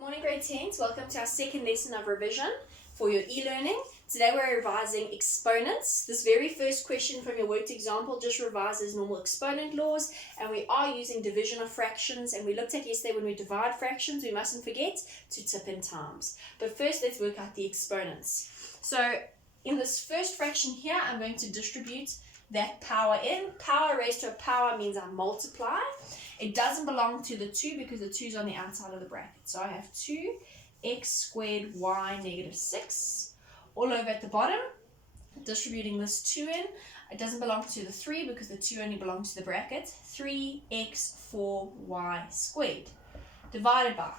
Morning grade 10s, welcome to our second lesson of revision for your e-learning. Today we're revising exponents. This very first question from your worked example just revises normal exponent laws, and we are using division of fractions, and we looked at yesterday when we divide fractions we mustn't forget to tip in times. But first let's work out the exponents. So in this first fraction here I'm going to distribute that power in. Power raised to a power means I multiply. It doesn't belong to the 2 because the 2 is on the outside of the bracket. So I have 2x squared y negative 6 all over at the bottom. Distributing this 2 in. It doesn't belong to the 3 because the 2 only belongs to the bracket. 3x 4y squared. Divided by.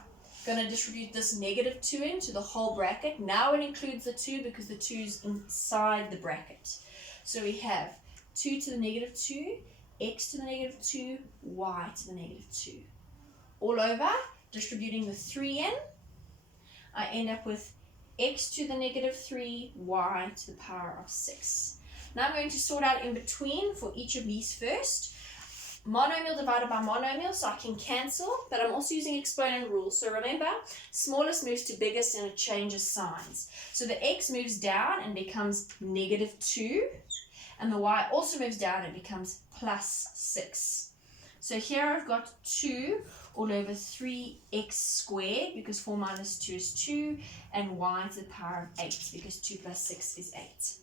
Going to distribute this negative 2 into the whole bracket. Now it includes the 2 because the 2 is inside the bracket. So we have 2 to the negative 2. X to the negative 2, y to the negative 2. All over, distributing the 3 in, I end up with x to the negative 3, y to the power of 6. Now I'm going to sort out in between for each of these first. Monomial divided by monomial, so I can cancel, but I'm also using exponent rules. So remember, smallest moves to biggest and it changes signs. So the x moves down and becomes negative 2. And the y also moves down and becomes plus 6. So here I've got 2 all over 3x squared because 4 minus 2 is 2, and y to the power of 8 because 2 plus 6 is 8.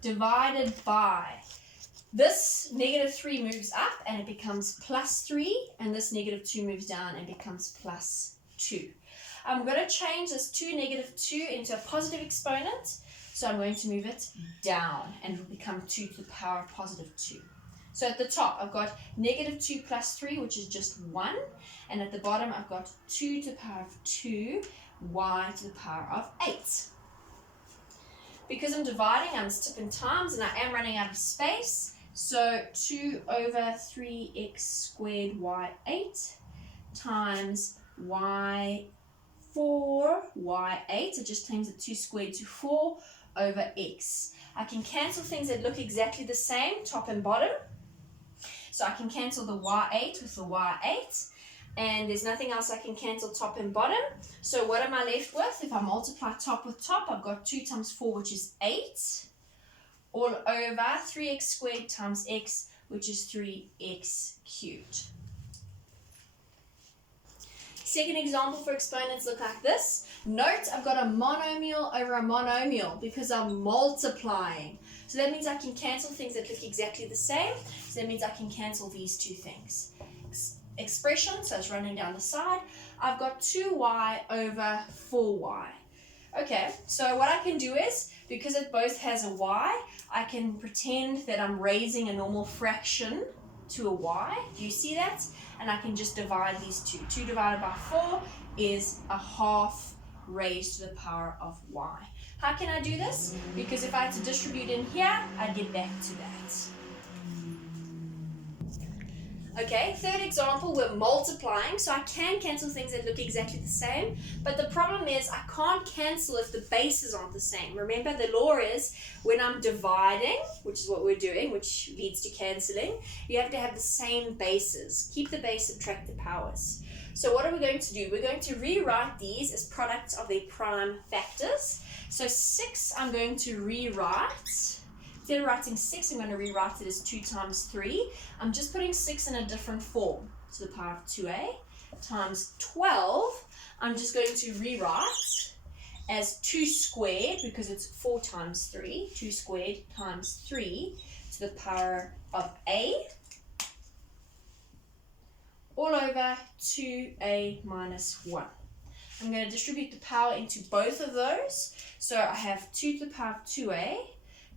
Divided by, this negative 3 moves up and it becomes plus 3, and this negative 2 moves down and becomes plus 2. I'm going to change this 2 negative 2 into a positive exponent. So I'm going to move it down and it will become 2 to the power of positive 2. So at the top I've got negative 2 plus 3, which is just 1. And at the bottom I've got 2 to the power of 2, y to the power of 8. Because I'm dividing, I'm tipping times and I am running out of space. So 2 over 3x squared y8 times y4 y8. It just turns the 2 squared to 4 over x. I can cancel things that look exactly the same, top and bottom. So I can cancel the y8 with the y8, and there's nothing else I can cancel top and bottom. So what am I left with? If I multiply top with top, I've got 2 times 4, which is 8, all over 3x squared times x, which is 3x cubed. Second example for exponents look like this. Note I've got a monomial over a monomial because I'm multiplying. So that means I can cancel things that look exactly the same. So that means I can cancel these two things. Expression, so it's running down the side. I've got 2y over 4y. Okay, so what I can do is, because it both has a y, I can pretend that I'm raising a normal fraction to a y. Do you see that? And I can just divide these two. 2 divided by 4 is a half raised to the power of y. How can I do this? Because if I had to distribute in here, I'd get back to that. Okay, third example, we're multiplying, so I can cancel things that look exactly the same, but the problem is I can't cancel if the bases aren't the same. Remember, the law is when I'm dividing, which is what we're doing, which leads to cancelling, you have to have the same bases. Keep the base, subtract the powers. So what are we going to do? We're going to rewrite these as products of their prime factors. So 6 I'm going to rewrite. Instead of writing 6, I'm going to rewrite it as 2 times 3. I'm just putting 6 in a different form, to the power of 2a, times 12. I'm just going to rewrite as 2 squared, because it's 4 times 3. 2 squared times 3 to the power of a, all over 2a minus 1. I'm going to distribute the power into both of those. So I have 2 to the power of 2a,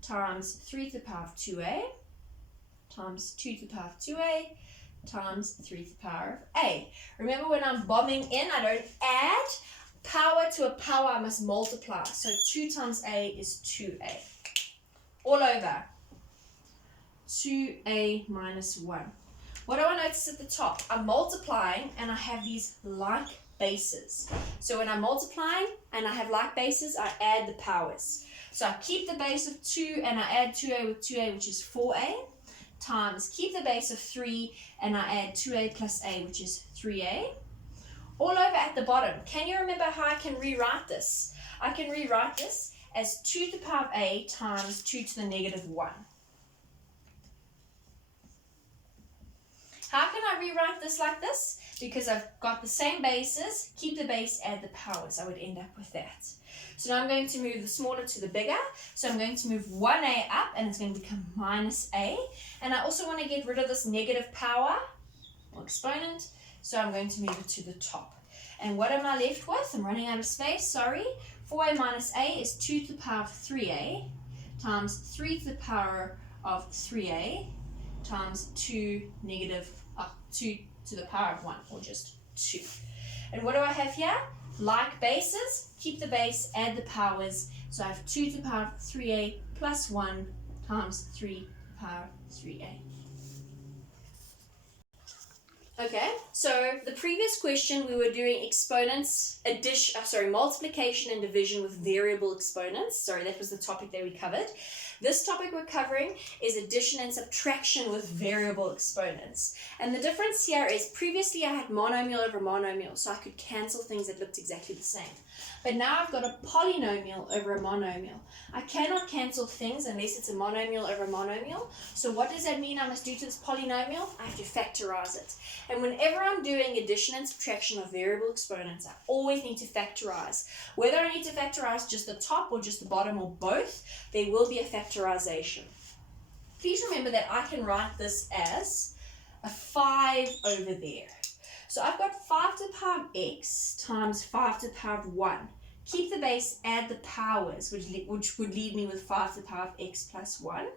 times 3 to the power of 2a, times 2 to the power of 2a, times 3 to the power of a. Remember, when I'm bombing in, I don't add. Power to a power, I must multiply. So 2 times a is 2a. All over 2a minus 1. What do I notice at the top? I'm multiplying and I have these like bases. So when I'm multiplying and I have like bases, I add the powers. So I keep the base of 2 and I add 2a with 2a, which is 4a, times keep the base of 3 and I add 2a plus a, which is 3a, all over at at the bottom, can you remember how I can rewrite this? I can rewrite this as 2 to the power of a times 2 to the negative 1. How can I rewrite this like this? Because I've got the same bases, keep the base, add the powers. I would end up with that. So now I'm going to move the smaller to the bigger. So I'm going to move 1a up, and it's going to become minus a. And I also want to get rid of this negative power, or exponent. So I'm going to move it to the top. And what am I left with? I'm running out of space, sorry. 4a minus a is 2 to the power of 3a times 3 to the power of 3a times 2 to the power of 1, or just 2. And what do I have here? Like bases, keep the base, add the powers. So I have 2 to the power of 3a plus 1 times 3 to the power of 3a. Okay, so the previous question we were doing exponents, multiplication and division with variable exponents. Sorry, that was the topic that we covered. This topic we're covering is addition and subtraction with variable exponents. And the difference here is previously I had monomial over monomial, so I could cancel things that looked exactly the same. But now I've got a polynomial over a monomial. I cannot cancel things unless it's a monomial over a monomial. So what does that mean I must do to this polynomial? I have to factorize it. And whenever I'm doing addition and subtraction of variable exponents, I always need to factorize. Whether I need to factorize just the top or just the bottom or both, there will be a factorization. Please remember that I can write this as a 5 over there. So I've got 5 to the power of x times 5 to the power of 1. Keep the base, add the powers, which would leave me with 5 to the power of x plus 1,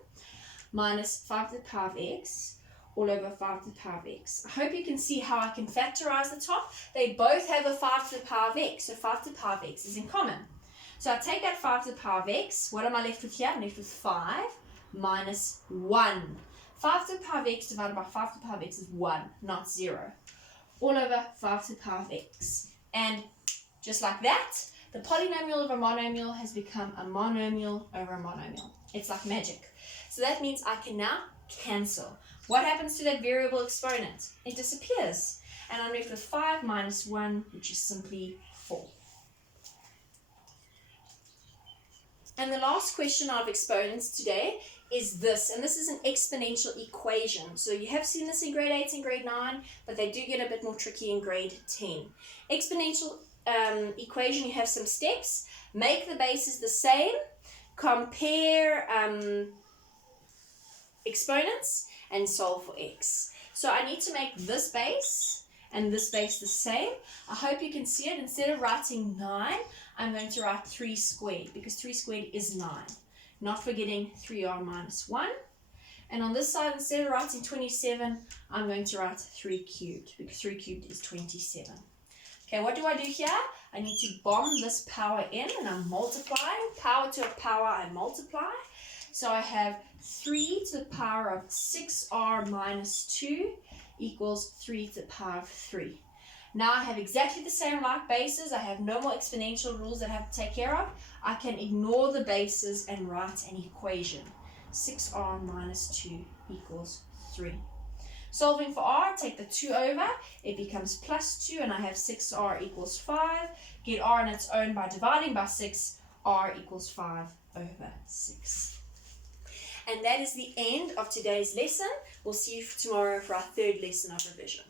minus 5 to the power of x, all over 5 to the power of x. I hope you can see how I can factorize the top. They both have a 5 to the power of x, so 5 to the power of x is in common. So I take that 5 to the power of x. What am I left with here? I'm left with 5 minus 1. 5 to the power of x divided by 5 to the power of x is 1, not 0. All over 5 to the power of x. And just like that, the polynomial over monomial has become a monomial over a monomial. It's like magic. So that means I can now cancel. What happens to that variable exponent? It disappears. And I'm left with 5 minus 1, which is simply 4. And the last question of exponents today is this, and this is an exponential equation. So you have seen this in grade 8 and grade 9, but they do get a bit more tricky in grade 10. Exponential equation, you have some steps. Make the bases the same, compare exponents, and solve for x. So I need to make this base and this base the same. I hope you can see it. Instead of writing 9, I'm going to write 3 squared, because 3 squared is 9. Not forgetting 3r minus 1. And on this side, instead of writing 27, I'm going to write 3 cubed, because 3 cubed is 27. Okay, what do I do here? I need to bomb this power in, and I'm multiplying. Power to a power, I multiply. So I have 3 to the power of 6r minus 2 equals 3 to the power of 3. Now I have exactly the same like bases. I have no more exponential rules that I have to take care of. I can ignore the bases and write an equation. 6r minus 2 equals 3. Solving for r, take the 2 over. It becomes plus 2, and I have 6r equals 5. Get r on its own by dividing by 6. R equals 5 over 6. And that is the end of today's lesson. We'll see you tomorrow for our third lesson of revision.